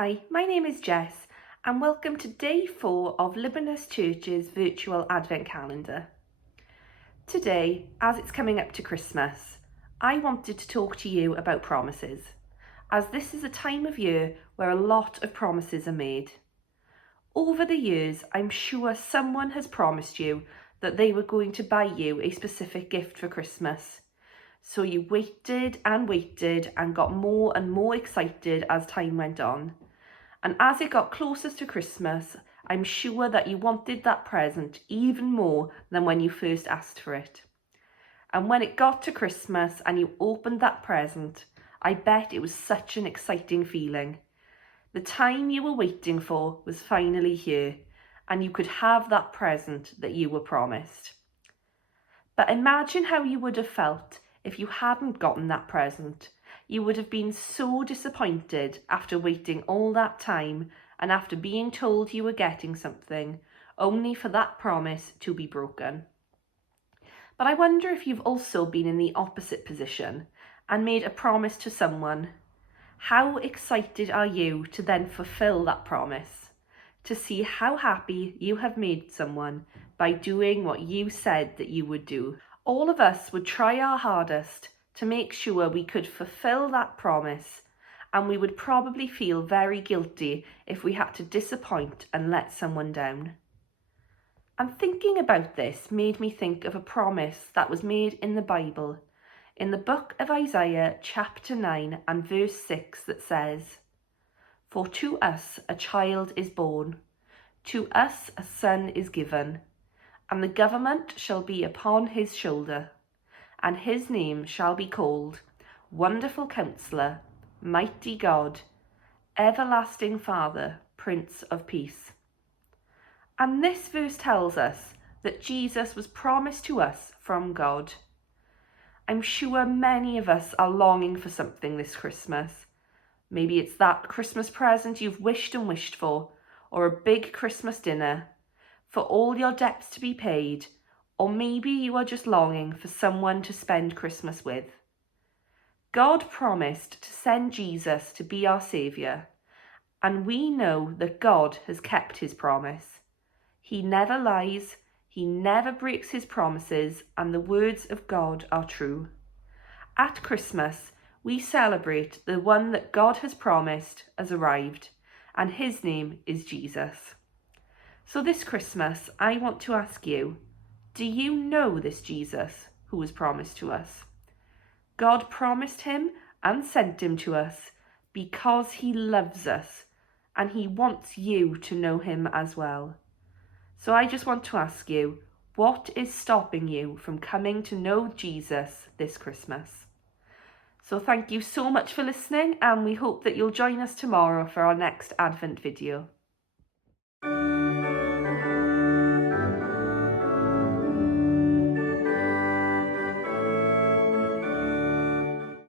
Hi, my name is Jess and welcome to day 4 of Libanus Church's virtual Advent calendar. Today, as it's coming up to Christmas, I wanted to talk to you about promises, as this is a time of year where a lot of promises are made. Over the years, I'm sure someone has promised you that they were going to buy you a specific gift for Christmas. So you waited and got more and more excited as time went on. And as it got closer to Christmas, I'm sure that you wanted that present even more than when you first asked for it. And when it got to Christmas and you opened that present, I bet it was such an exciting feeling. The time you were waiting for was finally here, and you could have that present that you were promised. But imagine how you would have felt if you hadn't gotten that present. You would have been so disappointed after waiting all that time and after being told you were getting something, only for that promise to be broken. But I wonder if you've also been in the opposite position and made a promise to someone. How excited are you to then fulfill that promise? To see how happy you have made someone by doing what you said that you would do. All of us would try our hardest to make sure we could fulfill that promise, and we would probably feel very guilty if we had to disappoint and let someone down. And thinking about this made me think of a promise that was made in the Bible, in the book of Isaiah chapter 9 and verse 6 that says, "For to us a child is born, to us a son is given, and the government shall be upon his shoulder, and his name shall be called Wonderful Counselor, Mighty God, Everlasting Father, Prince of Peace." And this verse tells us that Jesus was promised to us from God. I'm sure many of us are longing for something this Christmas. Maybe it's that Christmas present you've wished and wished for, or a big Christmas dinner, for all your debts to be paid, or maybe you are just longing for someone to spend Christmas with. God promised to send Jesus to be our Saviour, and we know that God has kept his promise. He never lies, he never breaks his promises, and the words of God are true. At Christmas, we celebrate the one that God has promised has arrived, and his name is Jesus. So this Christmas, I want to ask you, do you know this Jesus who was promised to us? God promised him and sent him to us because he loves us and he wants you to know him as well. So I just want to ask you, what is stopping you from coming to know Jesus this Christmas? So thank you so much for listening, and we hope that you'll join us tomorrow for our next Advent video.